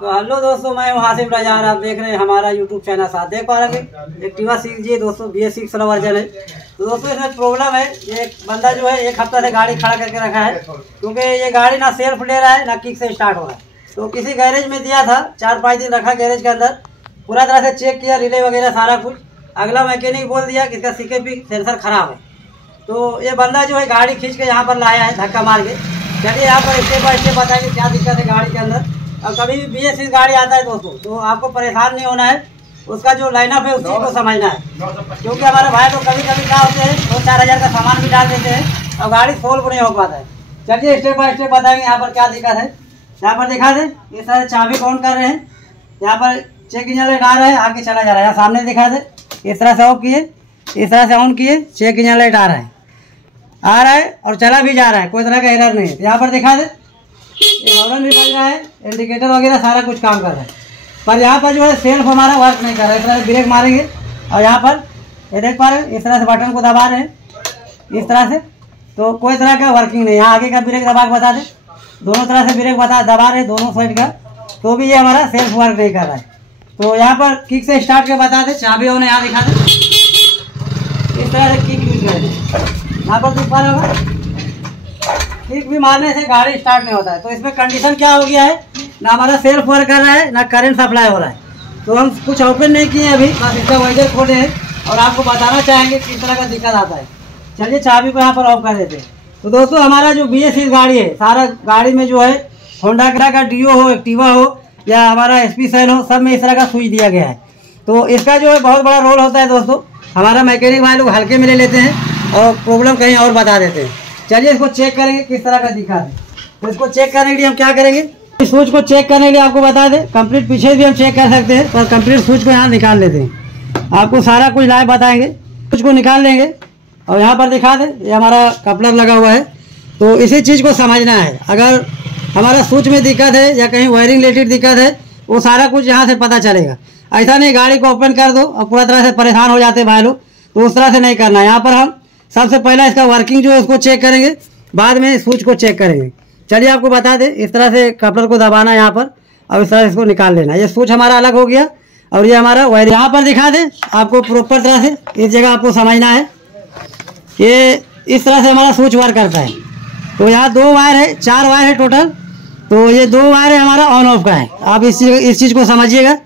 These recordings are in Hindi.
तो हेलो दोस्तों, मैं हूं हासिफ रजा। आप देख रहे हैं हमारा यूट्यूब चैनल। साथ देख पा रहे हैं एक्टिवा 6G दोस्तों, BS6 वाला वर्जन है। तो दोस्तों इसमें प्रॉब्लम है, ये बंदा जो है 1 हफ्ता से गाड़ी खड़ा करके रखा है, क्योंकि ये गाड़ी ना सेल्फ ले रहा है ना किक से स्टार्ट हो रहा है। तो किसी गैरेज में दिया था, 4-5 दिन रखा गैरेज के अंदर, पूरा तरह से चेक किया, रिले वगैरह सारा कुछ। अगला मैकेनिक बोल दिया कि इसका CKP सेंसर खराब है। तो ये बंदा जो है गाड़ी खींच के यहाँ पर लाया है धक्का मार के। चलिए यहाँ पर स्टेप बाय स्टेप बताएंगे क्या दिक्कत है गाड़ी के अंदर। और कभी भी BS6 गाड़ी आता है दोस्तों, तो आपको परेशान नहीं होना है, उसका जो लाइनअप है उस चीज़ को समझना है। क्योंकि हमारे भाई तो कभी कभी क्या होते हैं, 2-4 हज़ार का सामान भी डाल देते हैं और गाड़ी सोल्व नहीं हो पाता है। चलिए स्टेप बाय स्टेप बताएंगे यहाँ पर क्या दिक्कत है। यहाँ पर दिखा दें, इस तरह चाबी काउंट कर रहे हैं। यहाँ पर चेक इंजन लाइट आ रहा है, आगे चला जा रहा है। यहाँ सामने दिखा दें, इस तरह से ऑफ किए, इस तरह से ऑन किए, चेक इंजन लाइट आ रहा है और चला भी जा रहा है, कोई तरह का एरर नहीं है। यहाँ पर दिखा दें, ये हॉर्न भी बज रहा है, इंडिकेटर वगैरह सारा कुछ काम कर रहा है। पर यहाँ पर जो है सेल्फ हमारा वर्क नहीं कर रहा है। इस तरह से ब्रेक मारेंगे और यहाँ पर ये देख पा रहे हैं, इस तरह से बटन को दबा रहे हैं इस तरह से, तो कोई तरह का वर्किंग नहीं। यहाँ आगे का ब्रेक दबा के बता दें, दोनों तरह से ब्रेक दबा रहे हैं दोनों साइड का, तो भी ये हमारा सेल्फ वर्क नहीं कर रहा है। तो यहाँ पर किक से स्टार्ट के बता दें, चाबी होने यहाँ दिखा दें, इस तरह से किक यूज करें। यहाँ पर दिख पा रहे होगा, किक भी मारने से गाड़ी स्टार्ट नहीं होता है। तो इसमें कंडीशन क्या हो गया है, ना हमारा सेल्फ वर्क कर रहा है, ना करंट सप्लाई हो रहा है। तो हम कुछ ओपन नहीं किए अभी, बस इसका वाइजर खोले हैं और आपको बताना चाहेंगे किस तरह का दिक्कत आता है। चलिए चाबी को यहाँ पर ऑफ कर देते हैं। तो दोस्तों हमारा जो BS6 गाड़ी है, सारा गाड़ी में जो है होंडा का डियो हो, एक्टिवा हो या हमारा SP7 हो, सब में इस तरह का स्विच दिया गया है। तो इसका जो है बहुत बड़ा रोल होता है दोस्तों। हमारा मैकेनिक भाई लोग हल्के में ले लेते हैं और प्रॉब्लम कहीं और बता देते हैं। चलिए इसको चेक करेंगे किस तरह का दिखा है। तो इसको चेक करने के लिए हम क्या करेंगे, इस स्विच को चेक करने के लिए आपको बता दें, कंप्लीट पीछे भी हम चेक कर सकते हैं, पर कंप्लीट स्विच को यहाँ निकाल लेते हैं। आपको सारा कुछ लाइव बताएंगे, स्विच को निकाल लेंगे और यहाँ पर दिखा दें, ये हमारा कपलर लगा हुआ है। तो इसी चीज़ को समझना है, अगर हमारा स्विच में दिक्कत है या कहीं वायरिंग रिलेटेड दिक्कत है, वो सारा कुछ यहाँ से पता चलेगा। ऐसा नहीं गाड़ी को ओपन कर दो और पूरा तरह से परेशान हो जाते भाई लोग, तो उस तरह से नहीं करना। यहाँ पर हम सबसे पहला इसका वर्किंग जो है उसको चेक करेंगे, बाद में स्विच को चेक करेंगे। चलिए आपको बता दें, इस तरह से कपलर को दबाना है यहाँ पर और इस तरह से इसको निकाल लेना। ये स्विच हमारा अलग हो गया और ये हमारा वायर यहाँ पर दिखा दें आपको प्रॉपर तरह से, इस जगह आपको समझना है। ये इस तरह से हमारा स्विच वर्क करता है। तो यहाँ 2 वायर है, 4 वायर है टोटल। तो ये 2 वायर है हमारा ऑन ऑफ का है, आप इस चीज़ को समझिएगा।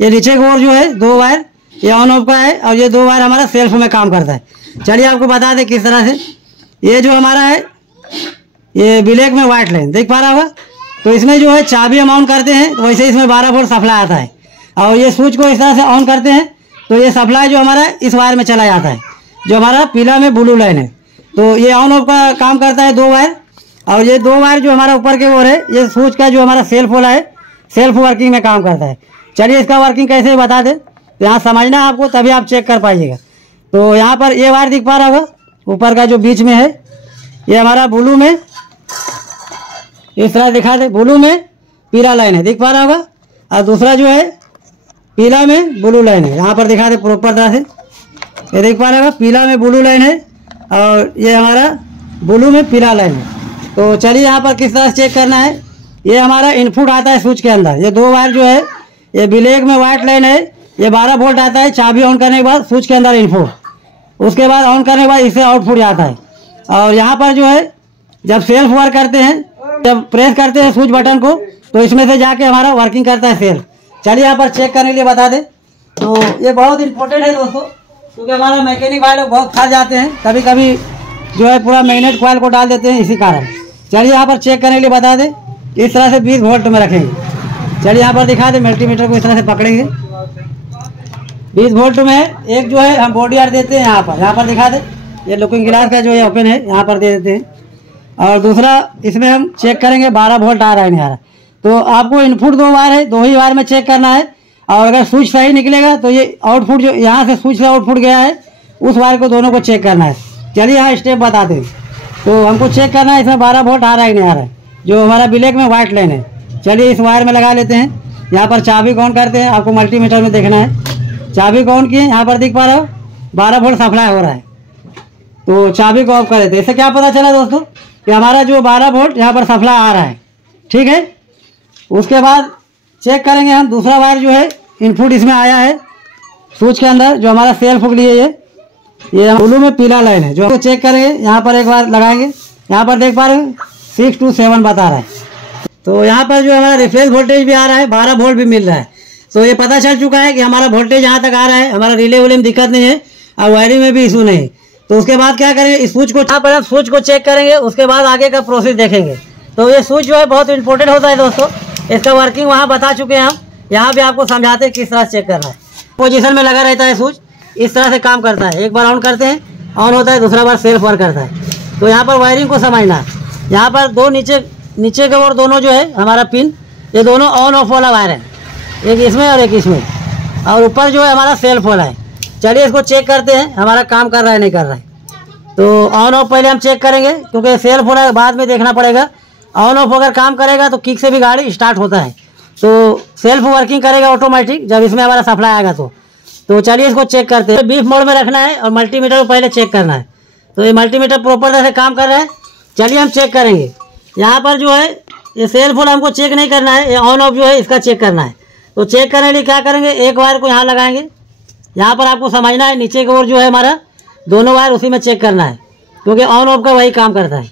ये नीचे की ओर जो है 2 वायर ये ऑन ऑफ का है और ये 2 वायर हमारा सेल्फ में काम करता है। चलिए आपको बता दें किस तरह से। ये जो हमारा है, ये ब्लैक में वाइट लाइन देख पा रहा होगा। तो इसमें जो है चाबी हम ऑन करते हैं तो वैसे इसमें 12 वोल्ट सप्लाई आता है और ये स्विच को इस तरह से ऑन करते हैं तो ये सप्लाई जो हमारा इस वायर में चला जाता है, जो हमारा पीला में ब्लू लाइन है। तो ये ऑन ऑफ का काम करता है 2 वायर, और ये 2 वायर जो हमारा ऊपर के ओर है, ये स्विच का जो हमारा सेल्फ वाला है, सेल्फ वर्किंग में काम करता है। चलिए इसका वर्किंग कैसे बता दें, यहाँ समझना है आपको, तभी आप चेक कर पाइएगा। तो यहाँ पर ये वायर दिख पा रहा होगा, ऊपर का जो बीच में है, ये हमारा ब्लू में इस तरह दिखा दे, ब्लू में पीला लाइन है दिख पा रहा होगा, और दूसरा जो है पीला में ब्लू लाइन है। यहाँ पर दिखा दे प्रॉपर तरह से, ये देख पा रहा होगा, पीला में ब्लू लाइन है और ये हमारा ब्लू में पीला लाइन है। तो चलिए यहाँ पर किस तरह से चेक करना है। ये हमारा इनपुट आता है स्विच के अंदर, ये 2 वायर जो है, ये ब्लैक में वाइट लाइन है, ये 12 वोल्ट आता है। चाबी ऑन करने के बाद स्विच के अंदर इनपुट, उसके बाद ऑन करने के बाद इससे आउटपुट आता है। और यहाँ पर जो है जब सेल्फ वर्क करते हैं, जब प्रेस करते हैं स्विच बटन को, तो इसमें से जाके हमारा वर्किंग करता है सेल्फ। चलिए यहाँ पर चेक करने के लिए बता दें। तो ये बहुत इंपॉर्टेंट है दोस्तों, क्योंकि हमारा मैकेनिक भाई लोग बहुत फंस जाते हैं, कभी कभी जो है पूरा मैग्नेट कॉइल को डाल देते हैं इसी कारण। चलिए यहाँ पर चेक करने के लिए बता दें, इस तरह से 20 वोल्ट में रखेंगे। चलिए यहाँ पर दिखा दें, मल्टीमीटर को इस तरह से पकड़ेंगे, 20 वोल्ट में एक जो है हम बॉडी आर देते हैं। यहाँ पर दिखा दें, ये लुकिंग गिलास का जो है ओपन है, यहाँ पर दे देते हैं। और दूसरा इसमें हम चेक करेंगे 12 वोल्ट आ रहा है नहीं आ रहा। तो आपको इनपुट 2 वायर है, 2 ही वायर में चेक करना है। और अगर स्विच सही निकलेगा तो ये आउटपुट जो यहाँ से स्विच से आउटपुट गया है, उस वायर को दोनों को चेक करना है। चलिए यहाँ स्टेप बताते हैं। तो हमको चेक करना है इसमें 12 वोल्ट आ रहा है नहीं आ रहा है, जो हमारा ब्लैक में वाइट लाइन है। चलिए इस वायर में लगा लेते हैं। यहाँ पर चाबी ऑन करते हैं, आपको मल्टीमीटर में देखना है। चाबी ऑन किए, यहाँ पर दिख पा रहा हो 12 वोल्ट सप्लाई हो रहा है। तो चाबी को ऑफ कर देते हैं। इससे क्या पता चला दोस्तों कि हमारा जो 12 वोल्ट यहाँ पर सप्लाई आ रहा है, ठीक है। उसके बाद चेक करेंगे हम दूसरा वायर जो है इनपुट इसमें आया है स्विच के अंदर, जो हमारा सेल्फ के लिए ये ब्लू में पीला लाइन है, जो आपको चेक करेंगे। यहाँ पर एक बार लगाएंगे, यहाँ पर देख पा रहे हैं 6 to 7 बता रहा है। तो यहाँ पर जो हमारा रिफ्रेश वोल्टेज भी आ रहा है, 12 वोल्ट भी मिल रहा है। तो ये पता चल चुका है कि हमारा वोल्टेज यहाँ तक आ रहा है, हमारा रिले विले में दिक्कत नहीं है और वायरिंग में भी इशू नहीं। तो उसके बाद क्या करेंगे, इस स्विच को यहाँ पर स्विच को चेक करेंगे, उसके बाद आगे का प्रोसेस देखेंगे। तो ये स्विच जो है बहुत इंपॉर्टेंट होता है दोस्तों, इसका वर्किंग वहाँ बता चुके हैं हम, यहाँ भी आपको समझाते हैं किस तरह से चेक करना है। पोजीशन में लगा रहता है स्विच, इस तरह से काम करता है। एक बार ऑन करते हैं, ऑन होता है, दूसरा बार सेल्फ वर्क करता है। तो यहाँ पर वायरिंग को समझना है। यहाँ पर दो नीचे के और दोनों जो है हमारा पिन, ये दोनों ऑन ऑफ वाला वायर है, एक इसमें और एक इसमें, और ऊपर जो है हमारा सेल्फ वाला है। चलिए इसको चेक करते हैं हमारा काम कर रहा है नहीं कर रहा है। तो ऑन ऑफ पहले हम चेक करेंगे, क्योंकि सेल्फ वाला है बाद में देखना पड़ेगा। ऑन ऑफ अगर काम करेगा तो किक से भी गाड़ी स्टार्ट होता है, तो सेल्फ वर्किंग करेगा ऑटोमेटिक जब इसमें हमारा सप्लाई आएगा। तो चलिए इसको चेक करते हैं। बीफ मोड में रखना है और मल्टीमीटर को पहले चेक करना है। तो ये मल्टीमीटर प्रॉपर तरह से काम कर रहा है। चलिए हम चेक करेंगे। यहाँ पर जो है ये सेल्फ वाला हमको चेक नहीं करना है, ये ऑन ऑफ जो है इसका चेक करना है। तो चेक करने के लिए क्या करेंगे, एक वायर को यहाँ लगाएंगे, यहाँ पर आपको समझना है नीचे की ओर जो है हमारा दोनों वायर उसी में चेक करना है, क्योंकि ऑन ऑफ का वही काम करता है।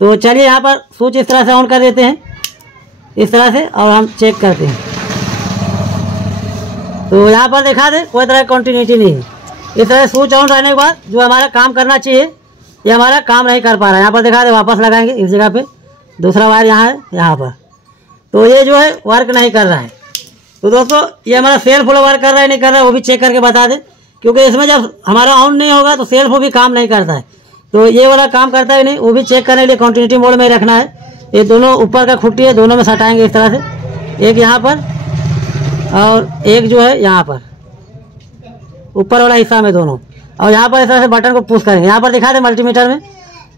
तो चलिए यहाँ पर स्विच इस तरह से ऑन कर देते हैं, इस तरह से, और हम चेक करते हैं। तो यहाँ पर दिखा दे कोई तरह की कंटिन्यूटी नहीं है। इस तरह स्विच ऑन रहने के बाद जो हमारा काम करना चाहिए ये हमारा काम नहीं कर पा रहा है। यहाँ पर दिखा दे, वापस लगाएंगे इस जगह पे, दूसरा वायर यहाँ है यहाँ पर। तो ये जो है वर्क नहीं कर रहा है। तो दोस्तों ये हमारा सेल्फ वर्क कर रहा है नहीं कर रहा है वो भी चेक करके बता दें, क्योंकि इसमें जब हमारा ऑन नहीं होगा तो सेल्फ भी काम नहीं करता है। तो ये वाला काम करता है नहीं, वो भी चेक करने के लिए कंटिन्यूटी मोड में रखना है। ये दोनों ऊपर का खुट्टी है, दोनों में सटाएंगे इस तरह से, एक यहाँ पर और एक जो है यहाँ पर ऊपर वाला हिस्सा में दोनों, और यहाँ पर इस तरह से बटन को पुश करेंगे। यहाँ पर दिखा दे मल्टीमीटर में,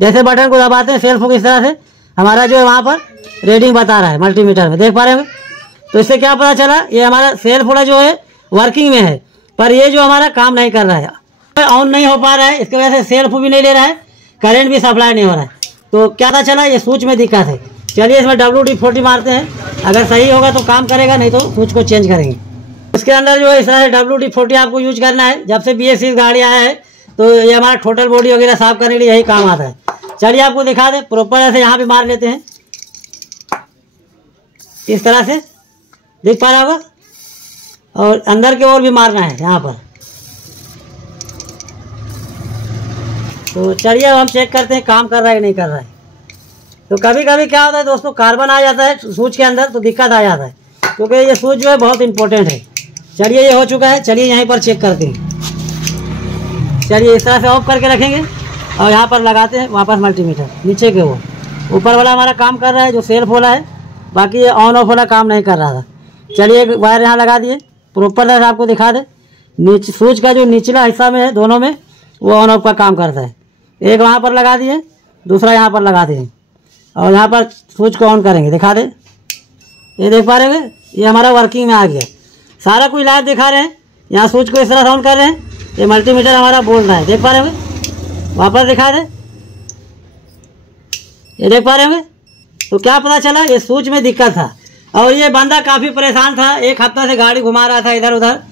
जैसे बटन को दबाते हैं सेल्फ को इस तरह से हमारा जो है वहाँ पर रीडिंग बता रहा है मल्टीमीटर में, देख पा रहे हैं। तो इससे क्या पता चला, ये हमारा सेल्फ वाला जो है वर्किंग में है, पर ये जो हमारा काम नहीं कर रहा है, ऑन नहीं हो पा रहा है। इसकी वजह से सेल्फ भी नहीं ले रहा है, करंट भी सप्लाई नहीं हो रहा है। तो क्या पता चला, ये स्विच में दिक्कत है। चलिए इसमें WD-40 मारते हैं, अगर सही होगा तो काम करेगा, नहीं तो स्विच को चेंज करेंगे। इसके अंदर जो है इस तरह से WD-40 आपको यूज करना है। जब से BS6 गाड़ी आया है तो ये हमारा टोटल बॉडी वगैरह साफ करने के लिए यही काम आता है। चलिए आपको दिखा दें, प्रॉपर ऐसे यहाँ भी मार लेते हैं, इस तरह से दिख पा रहा होगा, और अंदर की ओर भी मारना है यहाँ पर। तो चलिए अब हम चेक करते हैं काम कर रहा है नहीं कर रहा है। तो कभी कभी क्या होता है दोस्तों, कार्बन आ जाता है स्विच के अंदर तो दिक्कत आ जाता है, क्योंकि ये स्विच जो है बहुत इंपॉर्टेंट है। चलिए ये हो चुका है, चलिए यहीं पर चेक करते हैं। चलिए इस तरह से ऑफ करके रखेंगे और यहाँ पर लगाते हैं वापस मल्टीमीटर नीचे के वो ऊपर वाला हमारा काम कर रहा है जो सेल्फ वाला है, बाकी ये ऑन ऑफ वाला काम नहीं कर रहा था। चलिए एक वायर यहाँ लगा दिए, प्रॉपर तरह से आपको दिखा दे, नीचे स्विच का जो निचला हिस्सा में है दोनों में वो ऑन ऑफ का काम करता है। एक वहाँ पर लगा दिए, दूसरा यहाँ पर लगा दिए, और यहाँ पर स्विच को ऑन करेंगे, दिखा दे, ये देख पा रहे हैं, ये हमारा वर्किंग में आ गया। सारा कुछ लाइव दिखा रहे हैं। यहाँ स्विच को इस तरह से ऑन कर रहे हैं, ये मल्टीमीटर हमारा बोल रहा है, देख पा रहे होंगे, वापस दिखा दे, ये देख पा रहे होंगे। तो क्या पता चला, ये स्विच में दिक्कत था, और ये बंदा काफ़ी परेशान था, एक हफ्ता से गाड़ी घुमा रहा था इधर उधर,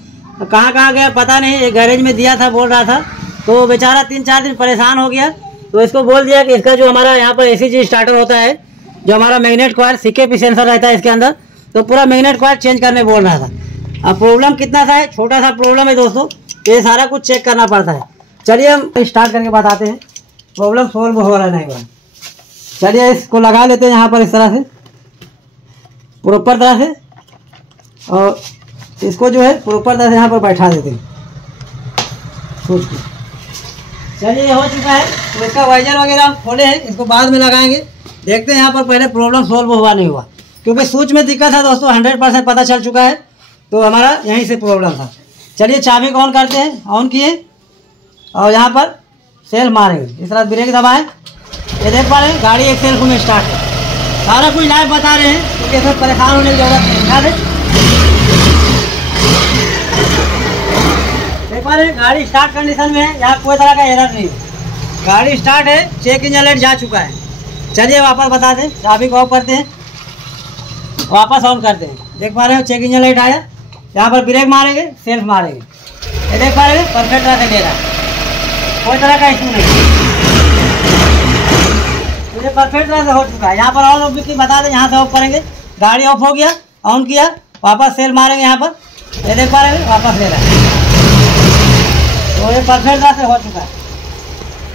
कहाँ कहाँ गया पता नहीं, एक गैरेज में दिया था बोल रहा था। तो बेचारा 3-4 दिन परेशान हो गया। तो इसको बोल दिया कि इसका जो हमारा यहाँ पर ACG स्टार्टर होता है, जो हमारा मैग्नेट कॉइल CKP सेंसर रहता है इसके अंदर, तो पूरा मैग्नेट कॉइल चेंज करने बोल रहा था। अब प्रॉब्लम कितना सा है, छोटा सा प्रॉब्लम है दोस्तों, ये सारा कुछ चेक करना पड़ता है। चलिए हम स्टार्ट करके बताते हैं प्रॉब्लम सोल्व हो रहा है नहीं हो रहा। चलिए इसको लगा लेते हैं यहाँ पर इस तरह से प्रॉपर तरह से, और इसको जो है प्रॉपर तरह से यहाँ पर बैठा देते हैं स्विच को। चलिए हो चुका है। तो इसका वाइजर वगैरह हम खोले हैं, इसको बाद में लगाएंगे, देखते हैं यहाँ पर पहले प्रॉब्लम सोल्व हुआ नहीं हुआ, क्योंकि स्विच में दिक्कत है दोस्तों, 100% पता चल चुका है। तो हमारा यहीं से प्रॉब्लम था। चलिए चाबी को ऑन करते हैं, ऑन किए और यहाँ पर सेल्फ मारेंगे, इस तरह ब्रेक दबाएं, ये देख पा रहे हैं गाड़ी एक सेल्फ में स्टार्ट है। सारा कुछ लाइव बता रहे हैं, क्योंकि इसमें परेशान होने की जरूरत नहीं। क्या देख पा रहे हैं गाड़ी स्टार्ट कंडीशन में है, यहाँ कोई तरह का एरर नहीं है, गाड़ी स्टार्ट है, चेक इंजन लाइट जा चुका है। चलिए वापस बता दें, चाबी को ऑफ करते हैं, वापस ऑन करते हैं। देख पा रहे हो चेक इंजन लाइट आया, यहाँ पर ब्रेक मारेंगे, सेल्फ मारेंगे, ये देख पा रहे हैं परफेक्ट तरह से ले रहा है, कोई तरह का इशू नहीं, मुझे परफेक्ट तरह से हो चुका है। यहाँ पर और भी बता दें, यहाँ से ऑफ करेंगे, गाड़ी ऑफ हो गया, ऑन किया, वापस सेल मारेंगे, यहाँ पर ये देख पा रहे हैं वापस ले रहा है, तो ये परफेक्ट तरह से हो चुका है।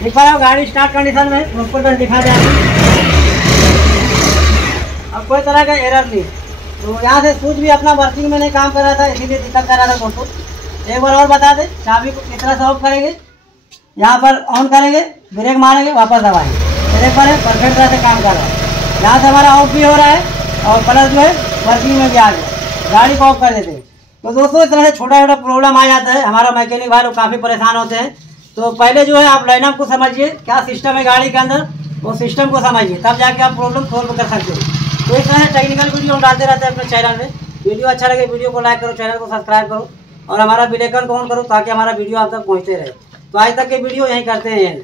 देख पा रहे हो गाड़ी स्टार्ट कंडीशन में, ऊपर तक दिखा दें, अब कोई तरह का एरर नहीं। तो यहाँ से स्विच भी अपना वर्किंग में नहीं काम कर रहा था, इसीलिए दिक्कत कर रहा था फोटो। एक बार और बता दें, चाबी को किस तरह से ऑफ करेंगे, यहाँ पर ऑन करेंगे, ब्रेक मारेंगे, वापस दबाएंगे, देख पा रहे हैं परफेक्ट तरह से काम कर रहा है। यहाँ से हमारा ऑफ भी हो रहा है और प्लस जो है वर्किंग में भी आ गया, गाड़ी को ऑफ कर देते हैं। तो दोस्तों इस तरह से छोटा छोटा प्रॉब्लम आ जाता है, हमारा मैकेनिक भाई लोग काफ़ी परेशान होते हैं। तो पहले जो है आप लाइनअप को समझिए, क्या सिस्टम है गाड़ी के अंदर, वो सिस्टम को समझिए, तब जाके आप प्रॉब्लम सॉल्व कर सकते हो। तो इस तरह से टेक्निकल वीडियो हम डालते रहते हैं अपने चैनल में। वीडियो अच्छा लगे वीडियो को लाइक करो, चैनल को सब्सक्राइब करो और हमारा बेल आइकन को ऑन करो ताकि हमारा वीडियो आप तक पहुँचते रहे। तो आज तक के वीडियो यहीं करते हैं।